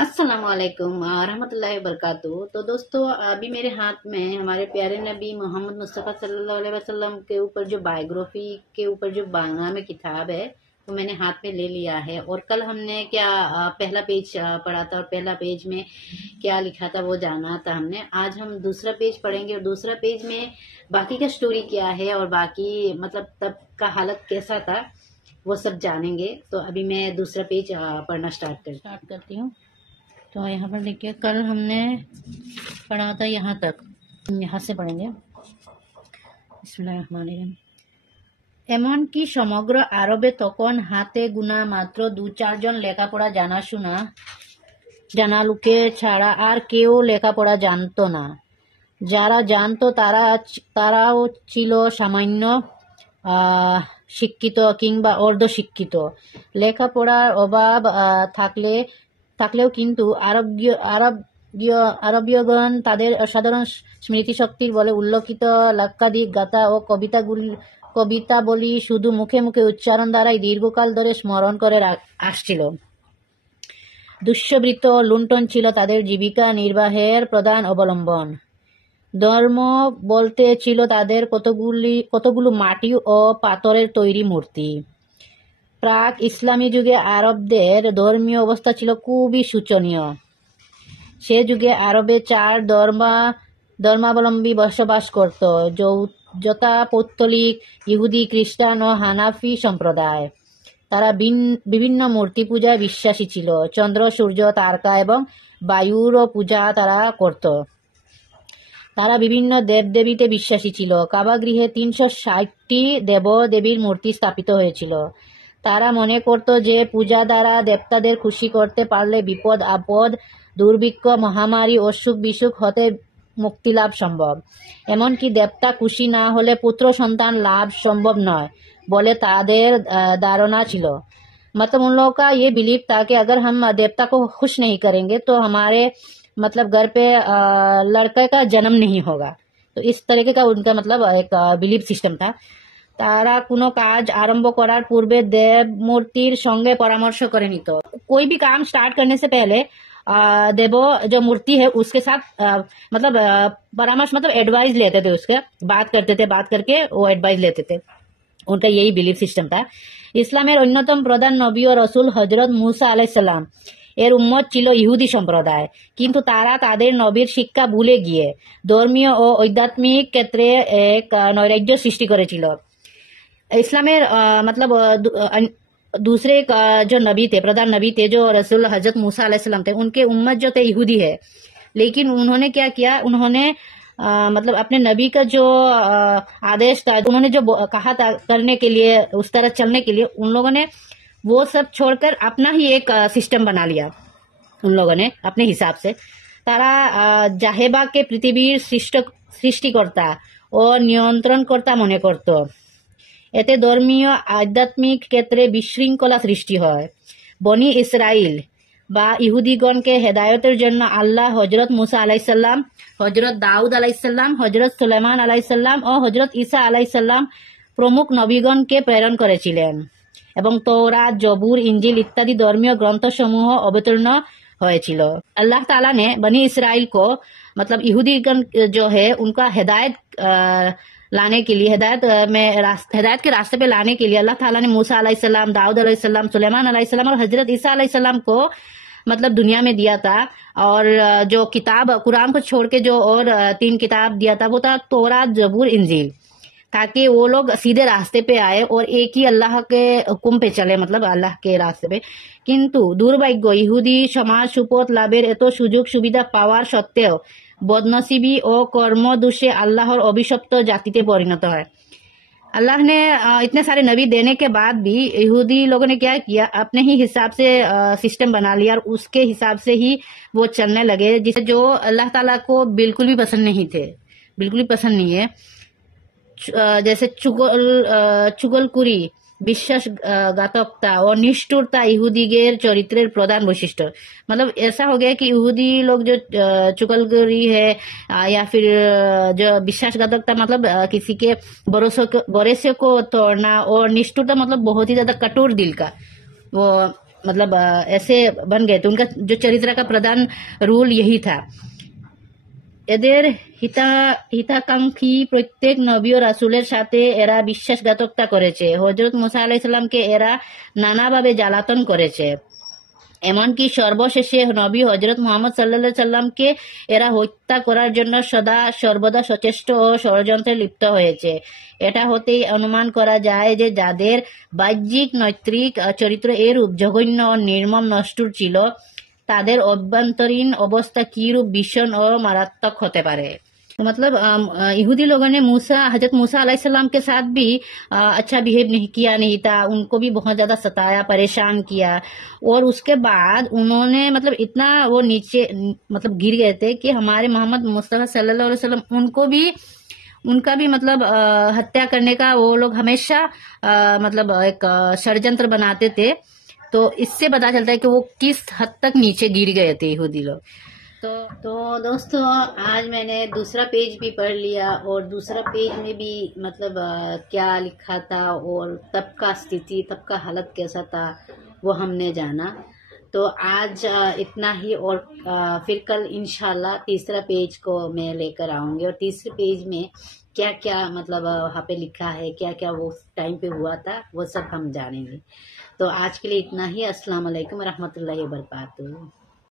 अस्सलाम वालेकुम रहमतुल्लाहि वबरकातुहू। तो दोस्तों, अभी मेरे हाथ में हमारे प्यारे नबी मोहम्मद मुस्तफ़ा सल्लल्लाहु अलैहि वसल्लम के ऊपर जो बायोग्राफी के ऊपर जो बांग्ला में किताब है वो मैंने हाथ में ले लिया है। और कल हमने क्या पहला पेज पढ़ा था और पहला पेज में क्या लिखा था वो जाना था हमने। आज हम दूसरा पेज पढ़ेंगे और दूसरा पेज में बाकी का स्टोरी क्या है और बाकी मतलब तब का हालत कैसा था वो सब जानेंगे। तो अभी मैं दूसरा पेज पढ़ना स्टार्ट करती हूँ। तो यहाँ पर देखिए, कल हमने पढ़ा था यहाँ तक, यहाँ से पढ़ेंगे। बिस्मिल्लाहिर्रहमानिर्रहीम। এমন কি সমগ্র আরবে তখন হাতে গোনা মাত্র 2-4 জন লেখাপড়া জানা লোকে ছাড়া আর কেউ লেখাপড়া জানতো না। যারা জানতো তারাও ছিল সামান্য শিক্ষিত কিংবা অর্ধশিক্ষিত। লেখাপড়ার অভাব থাকলেও কিন্তু আরবীয়গণ তাদের অসাধারণ স্মৃতিশক্তির বলে উল্লেখিত লাক্ষাধিক গাথা ও কবিতাবলী শুধু মুখে মুখে উচ্চারণ দ্বারাই দীর্ঘকাল ধরে স্মরণ করে আসছিল। দুঃস্ববৃত্ত ও লুণ্ঠন ছিল তাদের জীবিকা নির্বাহের প্রধান অবলম্বন। ধর্ম বলতে ছিল তাদের কতগুলো মাটি ও পাথরের তৈরি মূর্তি। প্রাক ইসলামী যুগে আরবদের ধর্মীয় অবস্থা ছিল খুবই শোচনীয়। সে যুগে আরবে 4 ধর্মাবলম্বী বসবাস করত, যথা পৌত্তলিক, ইহুদি, খ্রিস্টান ও হানাফি সম্প্রদায়। তারা বিভিন্ন মূর্তি পূজায় বিশ্বাসী ছিল। চন্দ্র, সূর্য, তারকা এবং বায়ুরও পূজা তারা করত। তারা বিভিন্ন দেবদেবীতে বিশ্বাসী ছিল। কাবাগৃহে 360টি দেবদেবীর মূর্তি স্থাপিত হয়েছিল। তারা মনে করত যে পূজা দ্বারা দেবতাদের খুশি করতে পারলে বিপদ আপদ, দুর্ভিক্ষ, মহামারী, অসুখ বিসুখ হতে মুক্তি লাভ সম্ভব। এমনকি দেবতা খুশি না হলে পুত্র সন্তান লাভ সম্ভব নয় বলে তাদের धारणा ছিল। मतलब उन लोगों का ये बिलीव था कि अगर हम देवता को खुश नहीं करेंगे तो हमारे मतलब घर पे लड़के का जन्म नहीं होगा। तो इस तरीके का उनका मतलब एक बिलीव सिस्टम था। তারা কোনো কাজ आरंभ করার पूर्वे देव मूर्तिर संगे परामर्श করে নিত। कोई भी काम स्टार्ट करने से पहले देवो जो मूर्ति है उसके साथ मतलब परामर्श मतलब एडवाइस लेते थे, उसके बात करके वो एडवाइस लेते थे। उनका यही बिलीफ सिस्टम था। ইসলামের অন্যতম প্রধান নবী ও রসুল হযরত মুসা আলাইহিস সালাম এর উম্মত ছিল ইহুদি সম্প্রদায়, কিন্তু তারা তাদের নবীর শিক্ষা ভুলে গিয়ে ধর্মীয় ও আধ্যাত্মিক ক্ষেত্রে এক নৈরাজ্য সৃষ্টি করেছিল। इस्लामेर मतलब दूसरे जो नबी थे, प्रधान नबी थे, जो रसूल हजरत मूसा अलैहिस्सलाम थे, उनके उम्मत जो थे यहूदी है। लेकिन उन्होंने क्या किया, उन्होंने मतलब अपने नबी का जो आदेश था, उन्होंने जो कहा था करने के लिए, उस तरह चलने के लिए, उन लोगों ने वो सब छोड़कर अपना ही एक सिस्टम बना लिया। उन लोगों ने अपने हिसाब से तारा জাহেবা के পৃথিবীর সৃষ্টিকর্তা ও নিয়ন্ত্রণকর্তা মনে করত। এতে ধর্মীয় আধ্যাত্মিক ক্ষেত্রে বিশৃঙ্খলা সৃষ্টি হয়। বনি ইসরাইল বা ইহুদিগণকে হেদায়তের জন্য আল্লাহ হযরত মুসা আলাইহিসসালাম, হযরত দাউদ আলাইহিসসালাম, হযরত সুলাইমান আলাইহিসসালাম ও হযরত ঈসা আলাইহিসসালাম প্রমুখ নবীগণকে প্রেরণ করেছিলেন এবং তৌরাত, জবুর, ইঞ্জিল ইত্যাদি ধর্মীয় গ্রন্থসমূহ অবতীর্ণ হয়েছিল। अल्लाह ताला ने बनी इसराइल को मतलब यहूदीगण जो है उनका हिदायत लाने के लिए, हिदायत के रास्ते पे लाने के लिए अल्लाह ताला ने मूसा अलैहिस्सलाम, दाऊद अलैहिस्सलाम, सुलेमान अलैहिस्सलाम और हजरत ईसा अलैहिस्सलाम को मतलब दुनिया में दिया था। और जो किताब कुरान को छोड़ के जो और 3 किताब दिया था वो था तौरात, जबूर, इंजील, ताकि वो लोग सीधे रास्ते पे आए और एक ही अल्लाह के हुक्म पे चले, मतलब अल्लाह के रास्ते पे। কিন্তু দুর্ভাগ্য, ইহুদি সমাজ সুপথ লাভের এত সুযোগ সুবিধা পাওয়ার সত্ত্বেও बदनसीबी और कर्मदोषे अल्लाह और अभिशप्त जातिते परिणत है। अल्लाह ने इतने सारे नबी देने के बाद भी यहूदी लोगों ने क्या किया, अपने ही हिसाब से सिस्टम बना लिया और उसके हिसाब से ही वो चलने लगे, जिसे जो अल्लाह ताला को बिल्कुल भी पसंद नहीं थे, बिल्कुल भी पसंद नहीं है। जैसे चुगलखोरी, বিশ্বাসঘাতকতা ও নিষ্ঠুরতা ইহুদিদের চরিত্রের প্রধান বৈশিষ্ট্য। मतलब ऐसा हो गया कि यहूदी लोग जो चुगलखोरी है या फिर जो विश्वासघातकता मतलब किसी के भरोसे को तोड़ना, और निष्ठुरता मतलब बहुत ही ज्यादा कठोर दिल का, वो मतलब ऐसे बन गए थे। उनका जो चरित्र का प्रधान रूल यही था। এদের হিতাকাঙ্ক্ষী প্রত্যেক নবী ও রাসূলের সাথে এরা বিশ্বাসঘাতকতা করেছে। হযরত মুসা আলাইহিস সালামকে এরা নানাভাবে জ্বালাতন করেছে। এমনকি সর্বশেষে নবী হযরত মুহাম্মদ সাল্লাল্লাহু আলাইহি সাল্লামকে এরা হত্যা করার জন্য সদা সর্বদা সচেষ্ট ও ষড়যন্ত্রে লিপ্ত হয়েছে। এটা হতেই অনুমান করা যায় যে যাদের বাহ্যিক নৈতিক চরিত্র এরূপ জঘন্য ও নির্মম নষ্টুর ছিল, তাদের অভ্যন্তরীণ अवस्था की रूप भीषण और मारात्मक होते पारे। तो मतलब यहूदी लोगों ने हजरत मूसा अलैहिस्सलाम के साथ भी अच्छा बिहेव नहीं किया नहीं था। उनको भी बहुत ज्यादा सताया, परेशान किया। और उसके बाद उन्होंने मतलब इतना वो नीचे मतलब गिर गए थे कि हमारे मोहम्मद मुस्तफा सल्लल्लाहु अलैहि वसल्लम उनका भी मतलब हत्या करने का वो लोग हमेशा मतलब एक षड्यंत्र बनाते थे। तो इससे पता चलता है कि वो किस हद तक नीचे गिर गए थे यहूदी लोग। तो दोस्तों, आज मैंने दूसरा पेज भी पढ़ लिया और दूसरा पेज में भी मतलब क्या लिखा था और तब का स्थिति, तब का हालत कैसा था, वो हमने जाना। तो आज इतना ही। और फिर कल इंशाल्लाह तीसरा पेज को मैं लेकर आऊंगी और तीसरे पेज में क्या क्या मतलब वहाँ पे लिखा है, क्या क्या वो टाइम पे हुआ था, वो सब हम जानेंगे। तो आज के लिए इतना ही। अस्सलाम वालेकुम रहमतुल्लाहि व बरकातुहू।